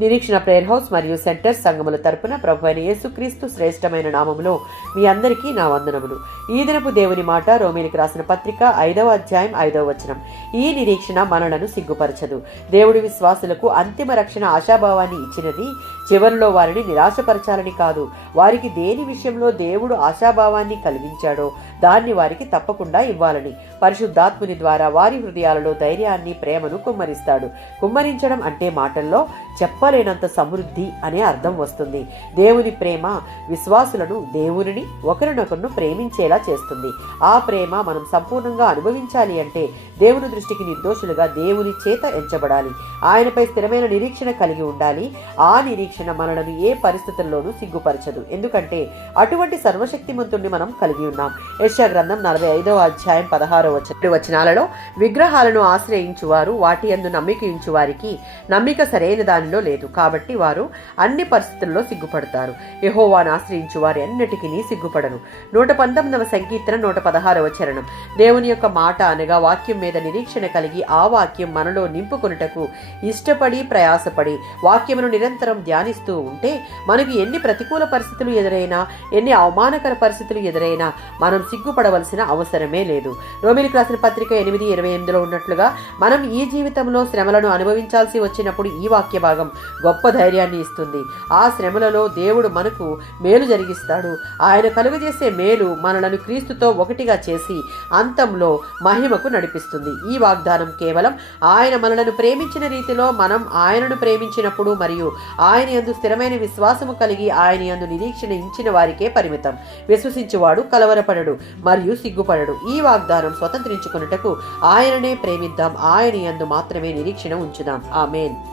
నిరీక్షణ prayer house మరియు centre సంఘముల తరపున ప్రభువైన యేసుక్రీస్తు శ్రేష్టమైన నామములో మీ అందరికీ నా వందనములు. ఈ దినపు దేవుని మాట రోమీయులకు రాసిన పత్రిక 5వ అధ్యాయం 5వ వచనం. ఈ నిరీక్షణ మనలను సిగ్గుపరచదు. దేవుడి విశ్వాసులకు అంతిమ రక్షణ ఆశాభావాన్ని ఇచ్చినది చివరిలో వారిని నిరాశపరచాలని కాదు. వారికి దేని విషయంలో దేవుడు ఆశాభావాన్ని కలిగించాడో దాన్ని వారికి తప్పకుండా ఇవ్వాలని. పరిశుద్ధాత్ముని ద్వారా వారి హృదయాలలో ధైర్యాన్ని, ప్రేమను కుమ్మరిస్తాడు. కుమ్మరించడం అంటే మాటల్లో చెప్పలేనంత సమృద్ధి అనే అర్థం వస్తుంది. దేవుని ప్రేమ విశ్వాసులను దేవునిని ఒకరినొకరును ప్రేమించేలా చేస్తుంది. ఆ ప్రేమ మనం సంపూర్ణంగా అనుభవించాలి అంటే దేవుని దృష్టికి నిర్దోషులుగా దేవుని చేత ఎంచబడాలి. ఆయనపై స్థిరమైన నిరీక్షణ కలిగి ఉండాలి. ఆ నిరీక్షణ మనలను ఏ పరిస్థితుల్లోనూ సిగ్గుపరచదు. ఎందుకంటే అటువంటి సర్వశక్తిమంతుణ్ణి మనం కలిగి ఉన్నాం. యెషయా గ్రంథం 45వ అధ్యాయం 16వ వచనాలలో విగ్రహాలను ఆశ్రయించువారు వాటి యందు నమ్మిక ఉంచు వారికి నమ్మిక సరైన దానిలో లేదు, కాబట్టి వారు అన్ని పరిస్థితుల్లో సిగ్గుపడతారు. యెహోవాను ఆశ్రయించు వారు ఎన్నటికీ సిగ్గుపడరు. 119వ సంకీర్తన 116వ చరణం. దేవుని యొక్క మాట అనగా వాక్యం మీద నిరీక్షణ కలిగి ఆ వాక్యం మనలో నింపుకొనుటకు ఇష్టపడి ప్రయాసపడి వాక్యమును నిరంతరం ధ్యానిస్తూ ఉంటే మనకు ఎన్ని ప్రతికూల పరిస్థితులు ఎదురైనా, ఎన్ని అవమానకర పరిస్థితులు ఎదురైనా మనం సిగ్గుపడవలసిన అవసరమే లేదు. రోమీయులకు రాసిన పత్రిక 8:28లో ఉన్నట్లుగా మనం ఈ జీవితంలో శ్రమలను అనుభవించాల్సి వచ్చినప్పుడు ఈ వాక్య భాగం గొప్ప ధైర్యాన్ని ఇస్తుంది. ఆ శ్రమలలో దేవుడు మనకు మేలు జరిగిస్తాడు. ఆయన కలుగజేసే మేలు మనలను క్రీస్తుతో ఒకటిగా చేసి అంతంలో మహిమకు నడిపిస్తుంది. ఈ వాగ్దానం కేవలం ఆయన మనలను ప్రేమించిన రీతిలో మనం ఆయనను ప్రేమించినప్పుడు మరియు ఆయన యందు స్థిరమైన విశ్వాసము కలిగి ఆయన యందు నిరీక్షణ ఇచ్చిన వారికే పరిమితం. విశ్వసించువాడు కలవరపడడు మరియు సిగ్గుపడడు. ఈ వాగ్దానం స్వతంత్రించుకొనుటకు ఆయననే ప్రేమిద్దాం. ఆయన యందు మాత్రమే నిరీక్షణ ఉంచుదాం. ఆమేన్.